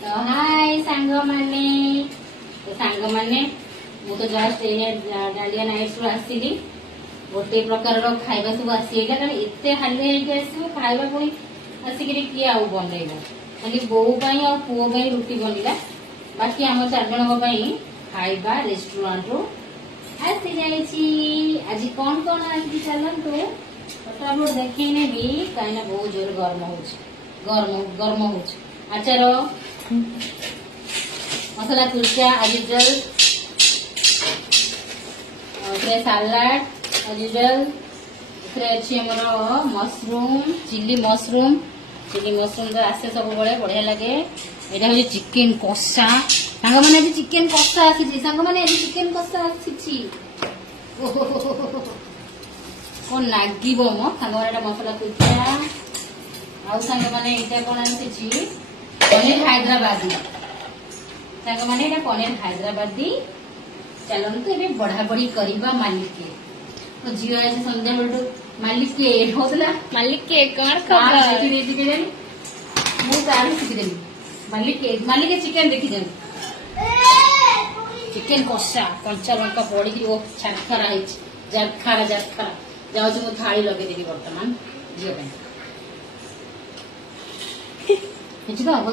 तो हाय सांग माने तो सांग माने मु तो जस्ट डालिया नाइट्स आसली गोटे प्रकार खाଇବା सब आसीला कारण एते हाले आसू खाଇବା पुणी आसिक किए आउ बनइब खाली बो आ पुओ रुटी बनला बाकी आम 4 जन खाଇବା रेस्टोरेंट रू आसी जाइए। आज कौन कौन आई चलतु फटाफट देखे भी कहीं बहुत जोर गर्म गर्म हो आचार मसला कुर्चा आज यूजुअल सालाड आज यूजुअल अच्छी आमर मशरूम चिली मशरूम तो आसे सब बढ़िया लगे। यहाँ हूँ चिकेन कषा सांग मैंने आज चिकेन कषा आसी सांग मैंने आज चिकेन कषा आसी कौन नागिब मो सांग मैंने मसला कुर्चा आउ सांग मैंने यहाँ कौन आसी पनीर हैदराबादी सांग मैंने पनीर हैदराबादी चलतु ये बढ़ा बढ़ी करवा मालिक तो झील आज संध्या बेलू मालिक किए होता मालिक के कौन खबर शिखिदेवी मालिक चिकेन देखी चिकेन कषा कंचा लंका पड़ी झारखारा झारखारा जाऊँ थाली लगेदेवी बर्तमान झील तो